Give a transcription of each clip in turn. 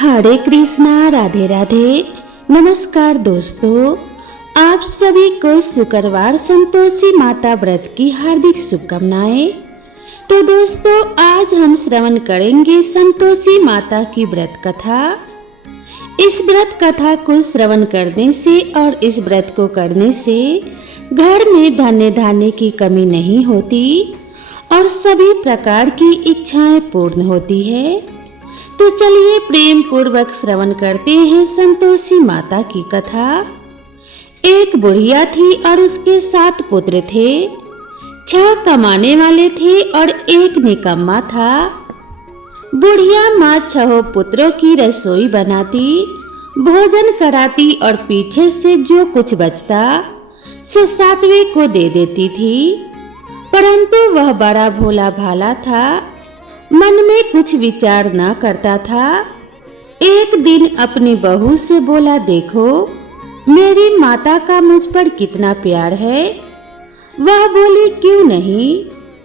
हरे कृष्णा, राधे राधे। नमस्कार दोस्तों, आप सभी को शुक्रवार संतोषी माता व्रत की हार्दिक शुभकामनाएं। तो दोस्तों, आज हम श्रवण करेंगे संतोषी माता की व्रत कथा। इस व्रत कथा को श्रवण करने से और इस व्रत को करने से घर में धन्य धान्य की कमी नहीं होती और सभी प्रकार की इच्छाएं पूर्ण होती है। तो चलिए प्रेम पूर्वक श्रवण करते हैं संतोषी माता की कथा। एक बुढ़िया थी और उसके 7 पुत्र थे। 6 कमाने वाले थे और एक निकम्मा था। बुढ़िया माँ 6 पुत्रों की रसोई बनाती, भोजन कराती और पीछे से जो कुछ बचता सो 7वें को दे देती थी। परंतु वह बड़ा भोला भाला था, मन में कुछ विचार न करता था। एक दिन अपनी बहू से बोला, देखो मेरी माता का मुझ पर कितना प्यार है। वह बोली, क्यों नहीं,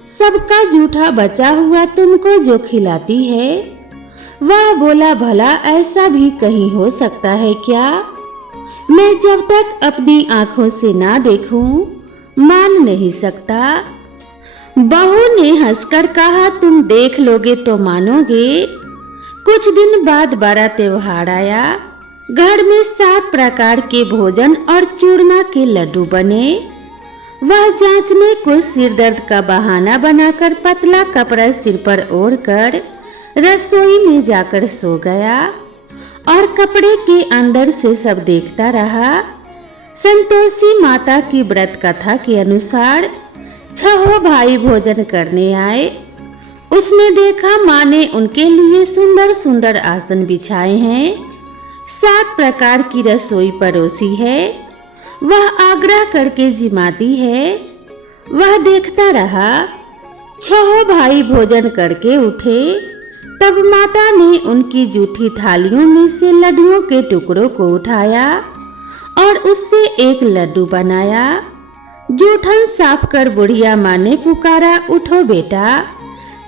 सबका जूठा बचा हुआ तुमको जो खिलाती है। वह बोला, भला ऐसा भी कहीं हो सकता है क्या? मैं जब तक अपनी आंखों से ना देखूं मान नहीं सकता। बहू ने हंसकर कहा, तुम देख लोगे तो मानोगे। कुछ दिन बाद बड़ा त्योहार आया। घर में 7 प्रकार के भोजन और चूरमा के लड्डू बने। वह जांचने को सिर दर्द का बहाना बनाकर पतला कपड़ा सिर पर ओढ़कर रसोई में जाकर सो गया और कपड़े के अंदर से सब देखता रहा। संतोषी माता की व्रत कथा के अनुसार 6 भाई भोजन करने आए। उसने देखा माँ ने उनके लिए सुंदर सुंदर आसन बिछाए हैं, 7 प्रकार की रसोई परोसी है। वह आग्रह करके जिमाती है। वह देखता रहा। 6 भाई भोजन करके उठे। तब माता ने उनकी जूठी थालियों में से लड्डुओं के टुकड़ों को उठाया और उससे एक लड्डू बनाया। जूठन साफ कर बुढ़िया माँ ने पुकारा, उठो बेटा,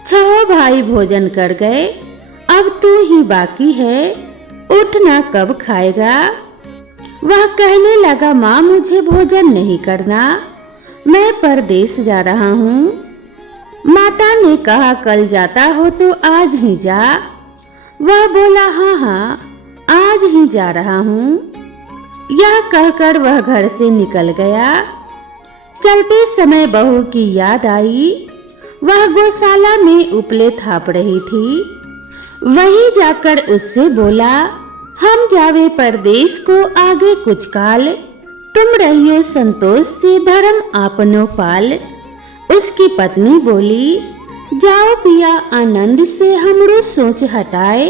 6 भाई भोजन कर गए, अब तू ही बाकी है, उठना, कब खाएगा? वह कहने लगा, माँ मुझे भोजन नहीं करना, मैं परदेश जा रहा हूँ। माता ने कहा, कल जाता हो तो आज ही जा। वह बोला, हाँ, आज ही जा रहा हूँ। यह कहकर वह घर से निकल गया। चलते समय बहू की याद आई। वह गौशाला में उपले थाप रही थी। वहीं जाकर उससे बोला, हम जावे परदेश को आगे कुछ काल, तुम रहियो संतोष से धर्म आपनो पाल। उसकी पत्नी बोली, जाओ पिया, आनंद से हमरो सोच हटाए।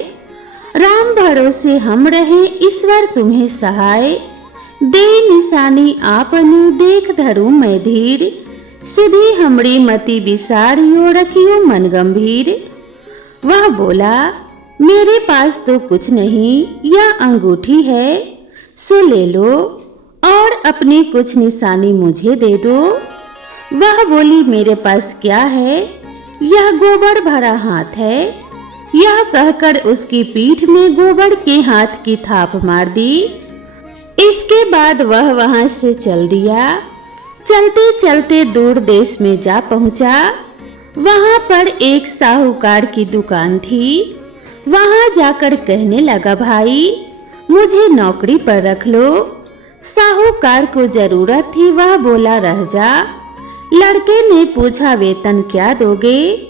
राम भरोसे हम रहे, ईश्वर तुम्हें सहाय। दे निशानी आपनु, देख धरू मैं धीर। सुधी हमरी मति विसारियो, रखियो मन गंभीर। वह बोला, मेरे पास तो कुछ नहीं, यह अंगूठी है, सो ले लो और अपनी कुछ निशानी मुझे दे दो। वह बोली, मेरे पास क्या है, यह गोबर भरा हाथ है। यह कहकर उसकी पीठ में गोबर के हाथ की थाप मार दी। इसके बाद वह वहां से चल दिया। चलते चलते दूर देश में जा पहुंचा। वहां पर एक साहूकार की दुकान थी। वहां जाकर कहने लगा, भाई मुझे नौकरी पर रख लो। साहूकार को जरूरत थी। वह बोला, रह जा। लड़के ने पूछा, वेतन क्या दोगे?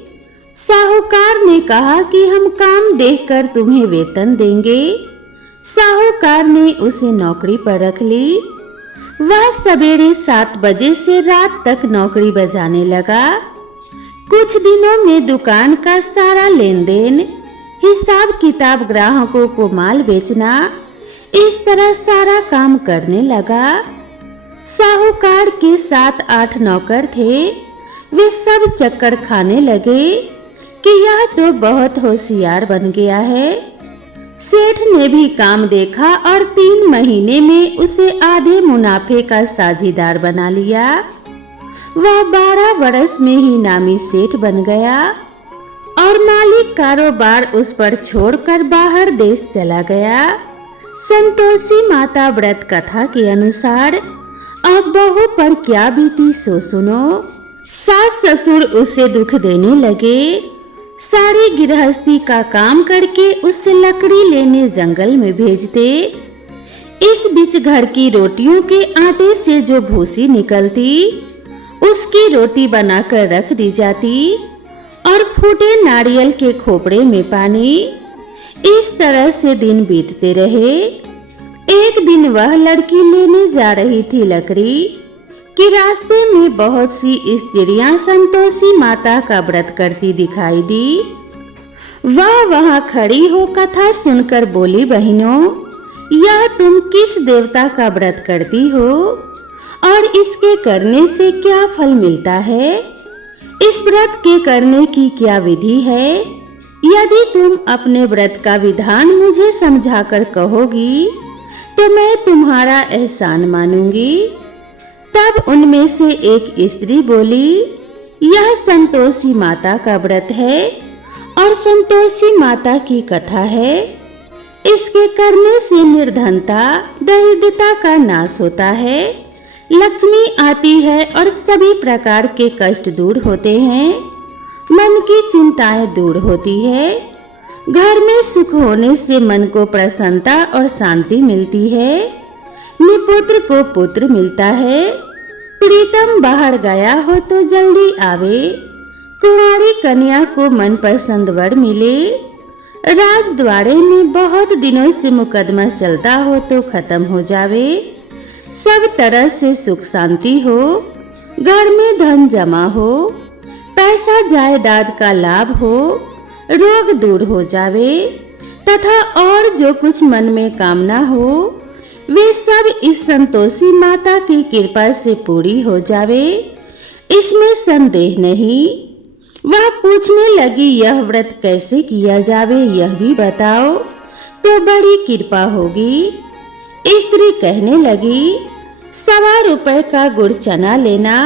साहूकार ने कहा कि हम काम देखकर तुम्हें वेतन देंगे। साहूकार ने उसे नौकरी पर रख ली। वह सवेरे 7 बजे से रात तक नौकरी बजाने लगा। कुछ दिनों में दुकान का सारा लेन देन, हिसाब किताब, ग्राहकों को माल बेचना, इस तरह सारा काम करने लगा। साहूकार के 7-8 नौकर थे। वे सब चक्कर खाने लगे कि यह तो बहुत होशियार बन गया है। सेठ ने भी काम देखा और 3 महीने में उसे आधे मुनाफे का साझीदार बना लिया। वह 12 वर्ष में ही नामी सेठ बन गया। और मालिक कारोबार उस पर छोड़कर बाहर देश चला गया। संतोषी माता व्रत कथा के अनुसार अब बहू पर क्या बीती सो सुनो। सास ससुर उसे दुख देने लगे। सारी गृहस्थी का काम करके उससे लकड़ी लेने जंगल में भेजते। इस बीच घर की रोटियों के आटे से जो भूसी निकलती उसकी रोटी बनाकर रख दी जाती और फूटे नारियल के खोपड़े में पानी। इस तरह से दिन बीतते रहे। एक दिन वह लड़की लेने जा रही थी लकड़ी कि रास्ते में बहुत सी स्त्रियां संतोषी माता का व्रत करती दिखाई दी। वह वहां खड़ी हो कथा सुनकर बोली, बहनों, यह तुम किस देवता का व्रत करती हो और इसके करने से क्या फल मिलता है? इस व्रत के करने की क्या विधि है? यदि तुम अपने व्रत का विधान मुझे समझाकर कहोगी तो मैं तुम्हारा एहसान मानूंगी। तब उनमें से एक स्त्री बोली, यह संतोषी माता का व्रत है और संतोषी माता की कथा है। इसके करने से निर्धनता, दरिद्रता का नाश होता है, लक्ष्मी आती है और सभी प्रकार के कष्ट दूर होते हैं, मन की चिंताएं दूर होती है, घर में सुख होने से मन को प्रसन्नता और शांति मिलती है, निपुत्र को पुत्र मिलता है, प्रीतम बाहर गया हो तो जल्दी आवे, कुंवारी कन्या को मनपसंद वर मिले, राजद्वारे में बहुत दिनों से मुकदमा चलता हो तो खत्म हो जावे, सब तरह से सुख शांति हो, घर में धन जमा हो, पैसा जायदाद का लाभ हो, रोग दूर हो जावे तथा और जो कुछ मन में कामना हो वे सब इस संतोषी माता की कृपा से पूरी हो जावे, इसमें संदेह नहीं। वह पूछने लगी, यह व्रत कैसे किया जावे यह भी बताओ तो बड़ी कृपा होगी। स्त्री कहने लगी, 1.25 रुपए का गुड़ चना लेना,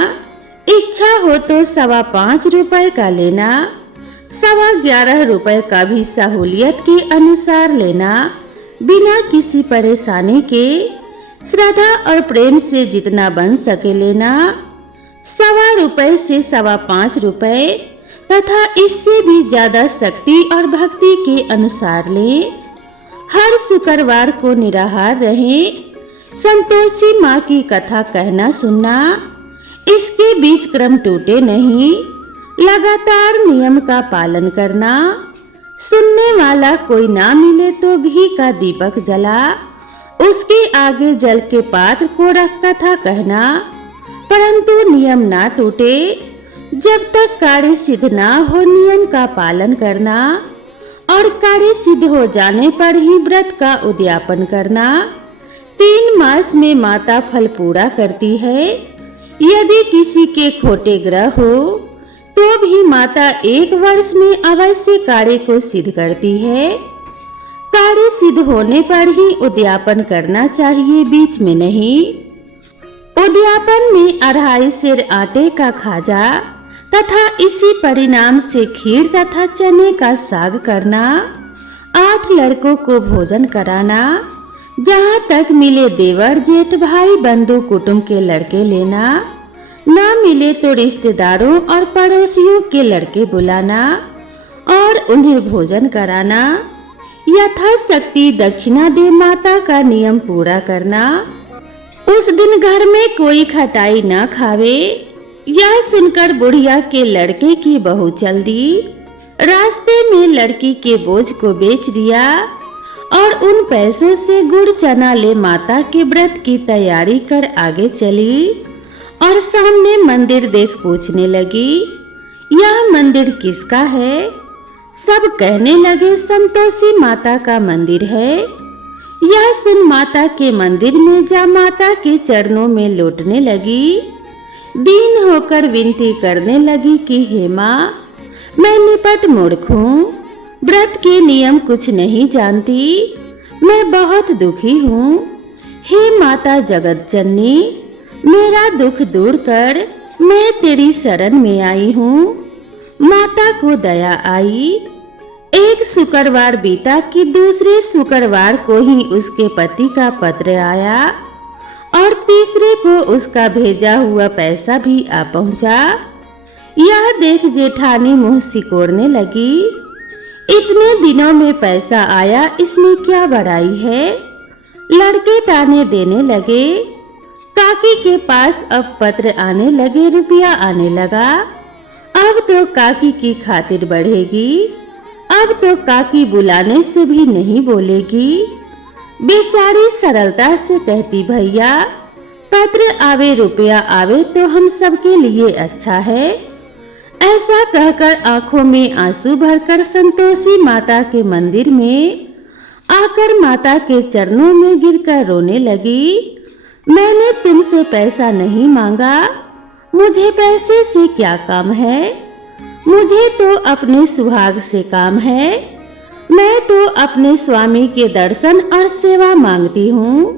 इच्छा हो तो 5.25 रुपए का लेना, 11.25 रुपए का भी सहूलियत के अनुसार लेना, बिना किसी परेशानी के, श्रद्धा और प्रेम से जितना बन सके लेना, 1.25 रुपए से 5.25 रुपए तथा इससे भी ज्यादा शक्ति और भक्ति के अनुसार लें। हर शुक्रवार को निराहार रहें। संतोषी माँ की कथा कहना सुनना, इसके बीच क्रम टूटे नहीं, लगातार नियम का पालन करना। सुनने वाला कोई ना मिले तो घी का दीपक जला, उसके आगे जल के पात्र को रख कथा कहना, परंतु नियम ना टूटे। जब तक कार्य सिद्ध ना हो नियम का पालन करना और कार्य सिद्ध हो जाने पर ही व्रत का उद्यापन करना। 3 मास में माता फल पूरा करती है। यदि किसी के खोटे ग्रह हो तो भी माता 1 वर्ष में अवश्य कार्य को सिद्ध करती है। कार्य सिद्ध होने पर ही उद्यापन करना चाहिए, बीच में नहीं। उद्यापन में 2.5 सेर आटे का खाजा तथा इसी परिणाम से खीर तथा चने का साग करना, 8 लड़कों को भोजन कराना, जहाँ तक मिले देवर जेठ भाई बंधु कुटुंब के लड़के लेना, ना मिले तो रिश्तेदारों और पड़ोसियों के लड़के बुलाना और उन्हें भोजन कराना। यथाशक्ति दक्षिणा दे माता का नियम पूरा करना। उस दिन घर में कोई खटाई न खावे। यह सुनकर बुढ़िया के लड़के की बहू चल दी। रास्ते में लड़की के बोझ को बेच दिया और उन पैसों से गुड़ चना ले माता के व्रत की तैयारी कर आगे चली और सामने मंदिर देख पूछने लगी, यह मंदिर किसका है? सब कहने लगे संतोषी माता का मंदिर है। यह सुन माता के मंदिर में जा माता के चरणों में लौटने लगी। दीन होकर विनती करने लगी कि हे माँ, मैं निपट मूर्ख हूँ, व्रत के नियम कुछ नहीं जानती, मैं बहुत दुखी हूँ। हे माता जगत जननी, मेरा दुख दूर कर, मैं तेरी शरण में आई हूँ। माता को दया आई। एक शुक्रवार बीता कि दूसरे शुक्रवार को ही उसके पति का पत्र आया और तीसरे को उसका भेजा हुआ पैसा भी आ पहुंचा। यह देख जेठानी मुंह सिकोड़ने लगी। इतने दिनों में पैसा आया, इसमें क्या बड़ाई है। लड़के ताने देने लगे। काकी के पास अब पत्र आने लगे, रुपया आने लगा। अब तो काकी की खातिर बढ़ेगी। अब तो काकी बुलाने से भी नहीं बोलेगी। बेचारी सरलता से कहती, भैया पत्र आवे रुपया आवे तो हम सबके लिए अच्छा है। ऐसा कहकर आंखों में आंसू भरकर संतोषी माता के मंदिर में आकर माता के चरणों में गिरकर रोने लगी। मैंने तुमसे पैसा नहीं मांगा, मुझे पैसे से क्या काम है। मुझे तो अपने सुहाग से काम है। मैं तो अपने स्वामी के दर्शन और सेवा मांगती हूँ।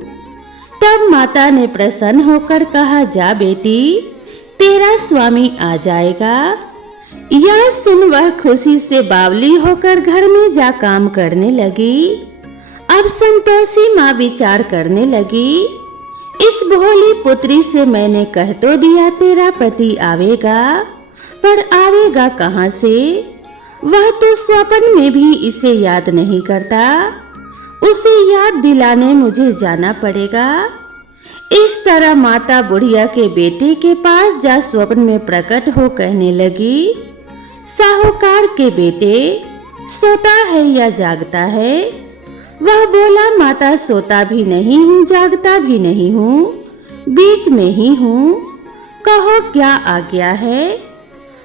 तब माता ने प्रसन्न होकर कहा, जा बेटी, तेरा स्वामी आ जाएगा। यह सुन वह खुशी से बावली होकर घर में जा काम करने लगी। अब संतोषी माँ विचार करने लगी, इस भोली पुत्री से मैंने कह तो दिया तेरा पति आवेगा, पर आवेगा कहाँ से। वह तो स्वप्न में भी इसे याद नहीं करता। उसे याद दिलाने मुझे जाना पड़ेगा। इस तरह माता बुढ़िया के बेटे के पास जा स्वप्न में प्रकट हो कहने लगी, साहूकार के बेटे, सोता है या जागता है। वह बोला, माता सोता भी नहीं हूँ, जागता भी नहीं हूँ, बीच में ही हूँ। कहो क्या आज्ञा है।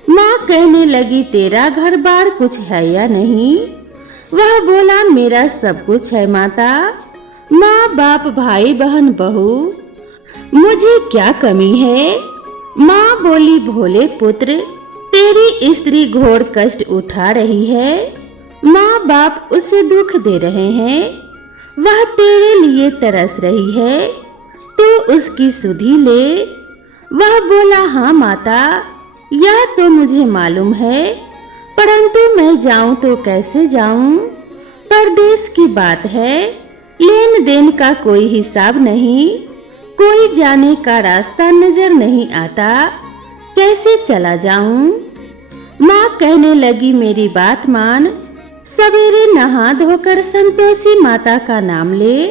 माँ कहने लगी, तेरा घर बार कुछ है या नहीं। वह बोला, मेरा सब कुछ है माता, माँ बाप भाई बहन बहू, मुझे क्या कमी है। माँ बोली, भोले पुत्र, तेरी स्त्री घोर कष्ट उठा रही है। माँ बाप उसे दुख दे रहे हैं। वह तेरे लिए तरस रही है, तू उसकी सुधि ले। वह बोला, हाँ माता, यह तो मुझे मालूम है, परंतु मैं जाऊं तो कैसे जाऊं। परदेश की बात है, लेन देन का कोई हिसाब नहीं, कोई जाने का रास्ता नजर नहीं आता, कैसे चला जाऊं। माँ कहने लगी, मेरी बात मान, सवेरे नहा धोकर संतोषी माता का नाम ले,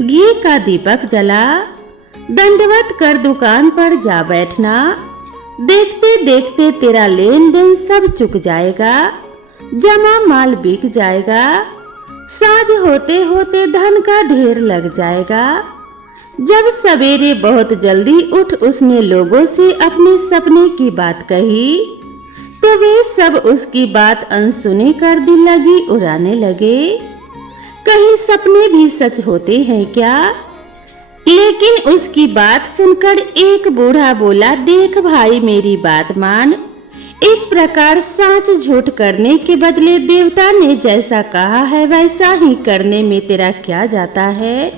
घी का दीपक जला, दंडवत कर दुकान पर जा बैठना। देखते देखते तेरा लेन देन सब चुक जाएगा, जमा माल बिक जाएगा, साँझ होते होते धन का ढेर लग जाएगा। जब सवेरे बहुत जल्दी उठ उसने लोगों से अपने सपने की बात कही, तो वे सब उसकी बात अनसुनी कर दिल लगी उड़ाने लगे। कहीं सपने भी सच होते हैं क्या। लेकिन उसकी बात सुनकर एक बूढ़ा बोला, देख भाई मेरी बात मान, इस प्रकार साँच झूठ करने के बदले देवता ने जैसा कहा है वैसा ही करने में तेरा क्या जाता है।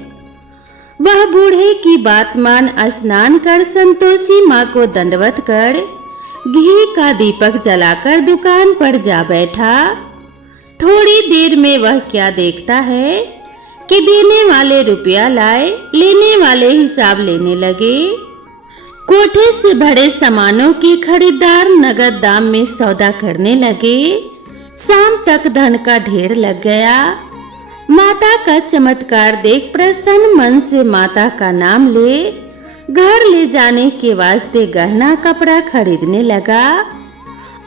वह बूढ़े की बात मान स्नान कर संतोषी माँ को दंडवत कर घी का दीपक जलाकर दुकान पर जा बैठा। थोड़ी देर में वह क्या देखता है कि देने वाले रुपया लाए, लेने वाले हिसाब लेने लगे। कोठे से भरे सामानों के खरीदार नगद दाम में सौदा करने लगे। शाम तक धन का ढेर लग गया। माता का चमत्कार देख प्रसन्न मन से माता का नाम ले घर ले जाने के वास्ते गहना कपड़ा खरीदने लगा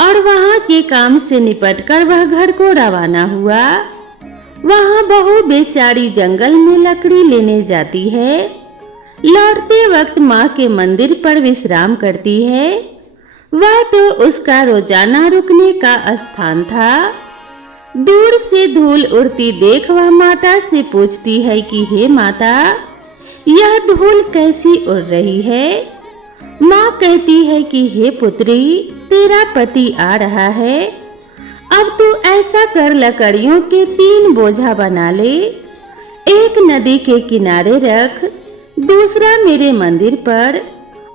और वहां के काम से निपटकर वह घर को रवाना हुआ। वहां बहू बेचारी जंगल में लकड़ी लेने जाती है। लौटते वक्त माँ के मंदिर पर विश्राम करती है। वह तो उसका रोजाना रुकने का स्थान था। दूर से धूल उड़ती देख वह माता से पूछती है कि हे माता, यह धूल कैसी उड़ रही है। माँ कहती है कि हे पुत्री, तेरा पति आ रहा है। अब तू ऐसा कर, लकड़ियों के 3 बोझा बना ले, एक नदी के किनारे रख, दूसरा मेरे मंदिर पर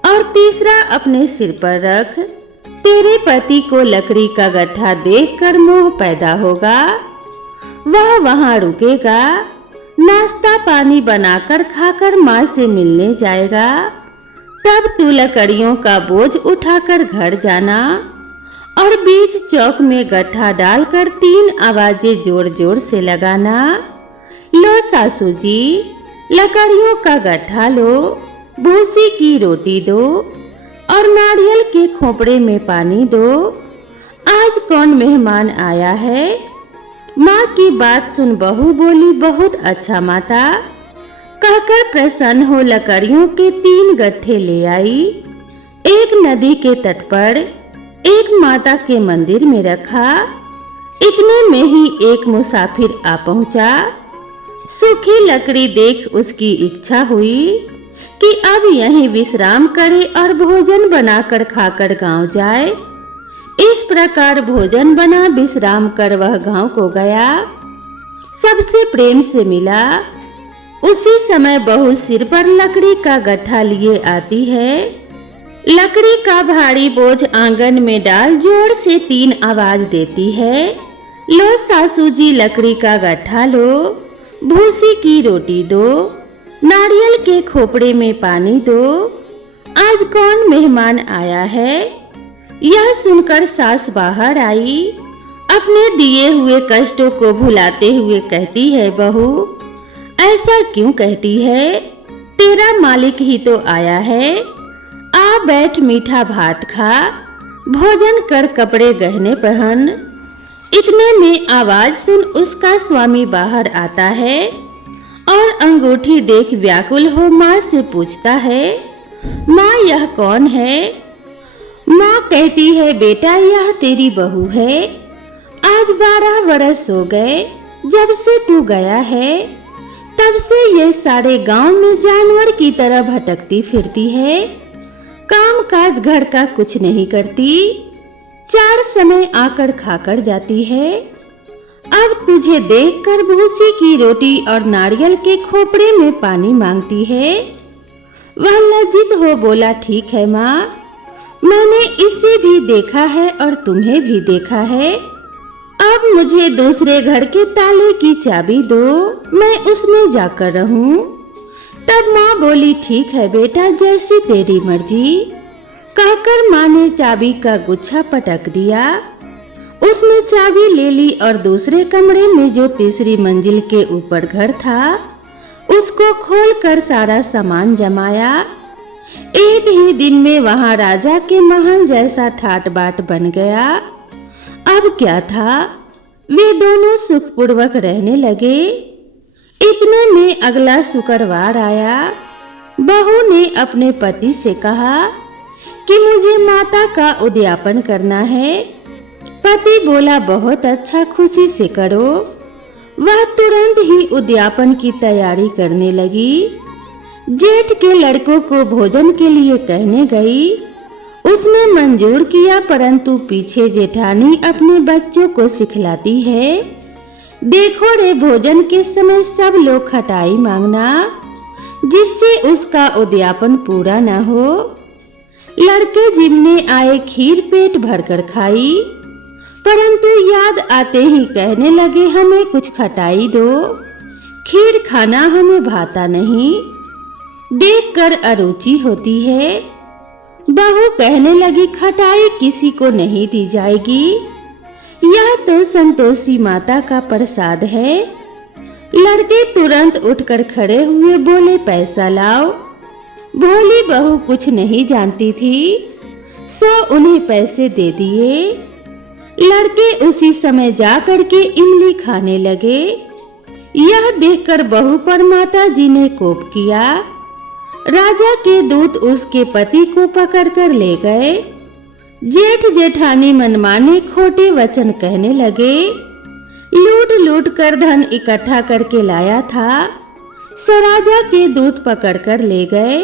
और तीसरा अपने सिर पर रख। तेरे पति को लकड़ी का गट्ठा देखकर मोह पैदा होगा। वह वहां रुकेगा, नाश्ता पानी बनाकर खाकर माँ से मिलने जाएगा। तब तू लकड़ियों का बोझ उठाकर घर जाना और बीच चौक में गट्ठा डालकर 3 आवाजें जोर जोर से लगाना। लो सासू जी, लकड़ियों का गट्ठा लो, भूसी की रोटी दो और नारियल के खोपड़े में पानी दो। आज कौन मेहमान आया है? माँ की बात सुन बहू बोली, बहुत अच्छा माता। कहकर प्रसन्न हो लकड़ियों के 3 गट्ठे ले आई। एक नदी के तट पर एक माता के मंदिर में रखा। इतने में ही एक मुसाफिर आ पहुंचा। सूखी लकड़ी देख उसकी इच्छा हुई कि अब यहीं विश्राम करे और भोजन बनाकर खाकर गांव जाए। इस प्रकार भोजन बना विश्राम कर वह गांव को गया। सबसे प्रेम से मिला। उसी समय बहू सिर पर लकड़ी का गट्ठा लिए आती है। लकड़ी का भारी बोझ आंगन में डाल जोर से 3 आवाज देती है। लो सासू जी, लकड़ी का गट्ठा लो, भूसी की रोटी दो, नारियल के खोपड़े में पानी दो। आज कौन मेहमान आया है? यह सुनकर सास बाहर आई। अपने दिए हुए कष्टों को भुलाते हुए कहती है, बहू ऐसा क्यों कहती है? तेरा मालिक ही तो आया है। आ बैठ, मीठा भात खा, भोजन कर, कपड़े गहने पहन। इतने में आवाज सुन उसका स्वामी बाहर आता है और अंगूठी देख व्याकुल हो माँ से पूछता है, माँ यह कौन है? माँ कहती है, बेटा यह तेरी बहू है। आज 12 वर्ष हो गए जब से तू गया है। तब से ये सारे गांव में जानवर की तरह भटकती फिरती है। काम काज घर का कुछ नहीं करती। 4 समय आकर खाकर जाती है। अब तुझे देखकर भूसी की रोटी और नारियल के खोपड़े में पानी मांगती है। वह लज्जित हो बोला, ठीक है माँ, मैंने इसे भी देखा है और तुम्हें भी देखा है। अब मुझे दूसरे घर के ताले की चाबी दो, मैं उसमें जाकर रहूं। तब माँ बोली, ठीक है बेटा, जैसी तेरी मर्जी। कहकर माँ ने चाबी का गुच्छा पटक दिया। उसने चाबी ले ली और दूसरे कमरे में जो तीसरी मंजिल के ऊपर घर था उसको खोलकर सारा सामान जमाया। एक ही दिन में वहां राजा के महल जैसा ठाट बाट बन गया। अब क्या था, वे दोनों सुखपूर्वक रहने लगे। इतने में अगला शुक्रवार आया। बहू ने अपने पति से कहा कि मुझे माता का उद्यापन करना है। पति बोला, बहुत अच्छा, खुशी से करो। वह तुरंत ही उद्यापन की तैयारी करने लगी। जेठ के लड़कों को भोजन के लिए कहने गई। उसने मंजूर किया, परंतु पीछे जेठानी अपने बच्चों को सिखलाती है, देखो रे, भोजन के समय सब लोग खटाई मांगना, जिससे उसका उद्यापन पूरा न हो। लड़के जिमने आए खीर पेट भरकर खाई, परंतु याद आते ही कहने लगे, हमें कुछ खटाई दो, खीर खाना हमें भाता नहीं, देखकर अरुचि होती है। बहू कहने लगी, खटाई किसी को नहीं दी जाएगी, यह तो संतोषी माता का प्रसाद है। लड़के तुरंत उठकर खड़े हुए, बोले, पैसा लाओ। भोली बहू कुछ नहीं जानती थी, सो उन्हें पैसे दे दिए। लड़के उसी समय जा करके इमली खाने लगे। यह देखकर बहू पर माता जी ने कोप किया। राजा के दूत उसके पति को पकड़कर ले गए। जेठ जेठानी मनमाने खोटे वचन कहने लगे। लूट लूट कर धन इकट्ठा करके लाया था, सो राजा के दूत पकड़कर ले गए।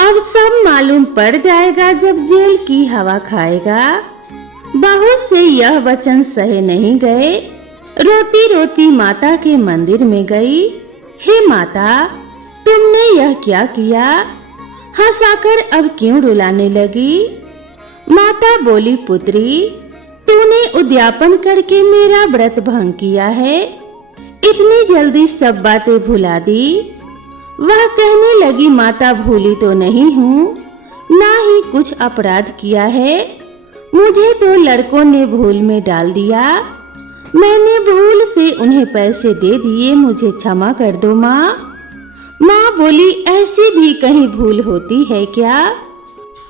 अब सब मालूम पड़ जाएगा जब जेल की हवा खाएगा। बहू से यह वचन सहे नहीं गए। रोती रोती माता के मंदिर में गई। हे माता, तुमने यह क्या किया? हंसाकर अब क्यों रुलाने लगी? माता बोली, पुत्री, तूने उद्यापन करके मेरा व्रत भंग किया है, इतनी जल्दी सब बातें भुला दी। वह कहने लगी, माता भूली तो नहीं हूँ, ना ही कुछ अपराध किया है, मुझे तो लड़कों ने भूल में डाल दिया, मैंने भूल से उन्हें पैसे दे दिए, मुझे क्षमा कर दो माँ। माँ बोली, ऐसी भी कहीं भूल होती है क्या?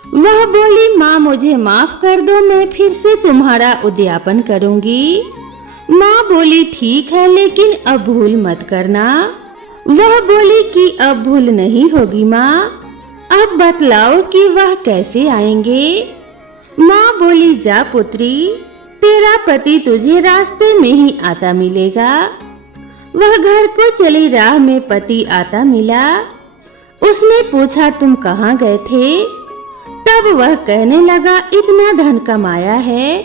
वह बोली, माँ मुझे माफ कर दो, मैं फिर से तुम्हारा उद्यापन करूंगी। माँ बोली, ठीक है, लेकिन अब भूल मत करना। वह बोली कि अब भूल नहीं होगी माँ, अब बतलाओ कि वह कैसे आएंगे। माँ बोली, जा पुत्री, तेरा पति तुझे रास्ते में ही आता मिलेगा। वह घर को चली राह में पति आता मिला। उसने पूछा, तुम कहाँ गए थे? तब वह कहने लगा, इतना धन कमाया है,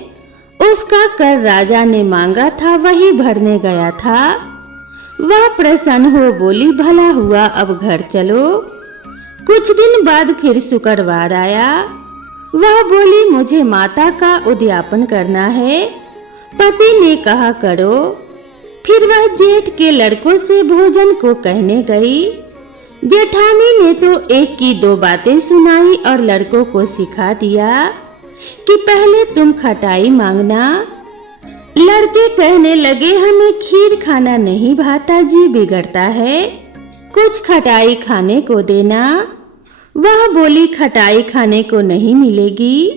उसका कर राजा ने मांगा था, वही भरने गया था। वह प्रसन्न हो बोली, भला हुआ, अब घर चलो। कुछ दिन बाद फिर शुक्रवार आया। वह बोली, मुझे माता का उद्यापन करना है। पति ने कहा, करो। फिर वह जेठ के लड़कों से भोजन को कहने गई। जेठानी ने तो एक की दो बातें सुनाई और लड़कों को सिखा दिया कि पहले तुम खटाई मांगना। लड़के कहने लगे, हमें खीर खाना नहीं भाता, जी बिगड़ता है, कुछ खटाई खाने को देना। वह बोली, खटाई खाने को नहीं मिलेगी,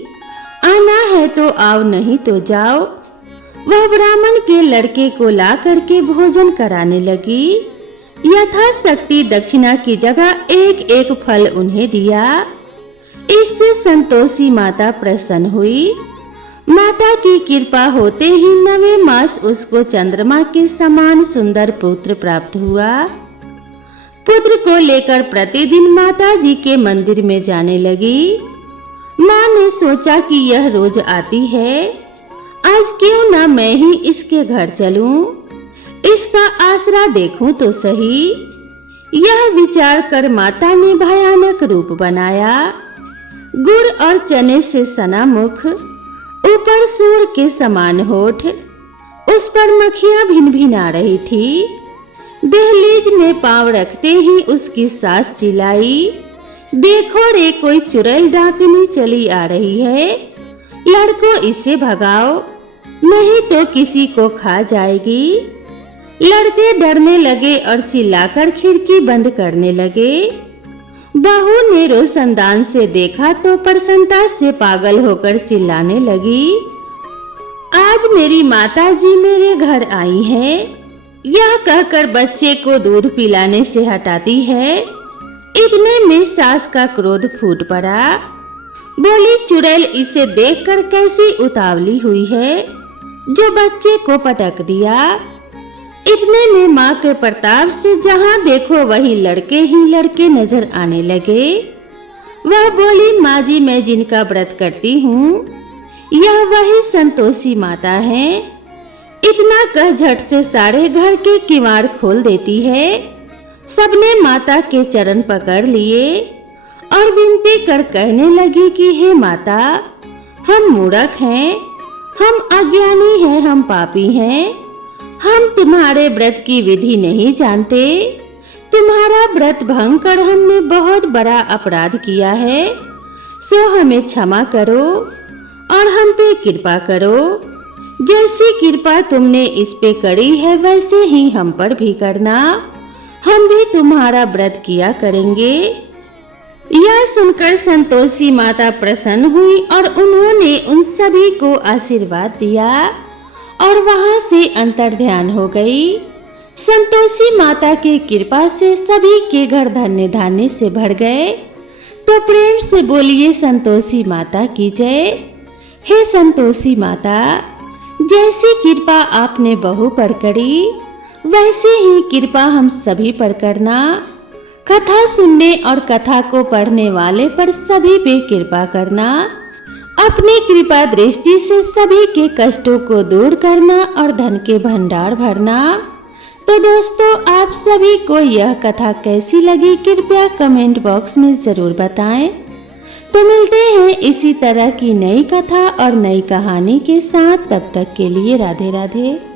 आना है तो आओ, नहीं तो जाओ। वह ब्राह्मण के लड़के को ला करके भोजन कराने लगी। यथाशक्ति दक्षिणा की जगह एक एक फल उन्हें दिया। इससे संतोषी माता प्रसन्न हुई। माता की कृपा होते ही 9वें मास उसको चंद्रमा के समान सुंदर पुत्र प्राप्त हुआ। पुत्र को लेकर प्रतिदिन माता जी के मंदिर में जाने लगी। माँ ने सोचा कि यह रोज आती है, आज क्यों ना मैं ही इसके घर चलूं, इसका आसरा देखूं तो सही। यह विचार कर माता ने भयानक रूप बनाया। गुड़ और चने से सना मुख, ऊपर सूर के समान होठ, उस पर मक्खियां भिन भिना रही थी। दहलीज में पांव रखते ही उसकी सास चिल्लाई, देखो रे, कोई चुड़ैल डाकनी चली आ रही है, लड़कों इसे भगाओ, नहीं तो किसी को खा जाएगी। लड़के डरने लगे और चिल्लाकर खिड़की बंद करने लगे। बहू ने रोशनदान से देखा तो प्रसन्नता से पागल होकर चिल्लाने लगी, आज मेरी माता जी मेरे घर आई है। यह कहकर बच्चे को दूध पिलाने से हटाती है। इतने में सास का क्रोध फूट पड़ा। बोली, चुड़ैल इसे देखकर कैसी उतावली हुई है जो बच्चे को पटक दिया। इतने में माँ के प्रताप से जहाँ देखो वही लड़के ही लड़के नजर आने लगे। वह बोली, माँ जी, मैं जिनका व्रत करती हूँ यह वही संतोषी माता है। इतना कह झट से सारे घर के किवाड़ खोल देती है। सबने माता के चरण पकड़ लिए और विनती कर कहने लगी कि हे माता, हम मूर्ख हैं, हम अज्ञानी हैं, हम पापी हैं, हम तुम्हारे व्रत की विधि नहीं जानते। तुम्हारा व्रत भंग कर हमने बहुत बड़ा अपराध किया है, सो हमें क्षमा करो और हम पे कृपा करो। जैसी कृपा तुमने इस पे करी है वैसे ही हम पर भी करना, हम भी तुम्हारा व्रत किया करेंगे। यह सुनकर संतोषी माता प्रसन्न हुई और उन्होंने उन सभी को आशीर्वाद दिया और वहां से अंतर्ध्यान हो गई। संतोषी माता की कृपा से सभी के घर धन्य धान्य से भर गए। तो प्रेम से बोलिए संतोषी माता की जय। हे संतोषी माता, जैसी कृपा आपने बहू पर करी वैसे ही कृपा हम सभी पर करना। कथा सुनने और कथा को पढ़ने वाले पर सभी पे कृपा करना। अपनी कृपा दृष्टि से सभी के कष्टों को दूर करना और धन के भंडार भरना। तो दोस्तों, आप सभी को यह कथा कैसी लगी कृपया कमेंट बॉक्स में जरूर बताएं। तो मिलते हैं इसी तरह की नई कथा और नई कहानी के साथ। तब तक के लिए राधे राधे।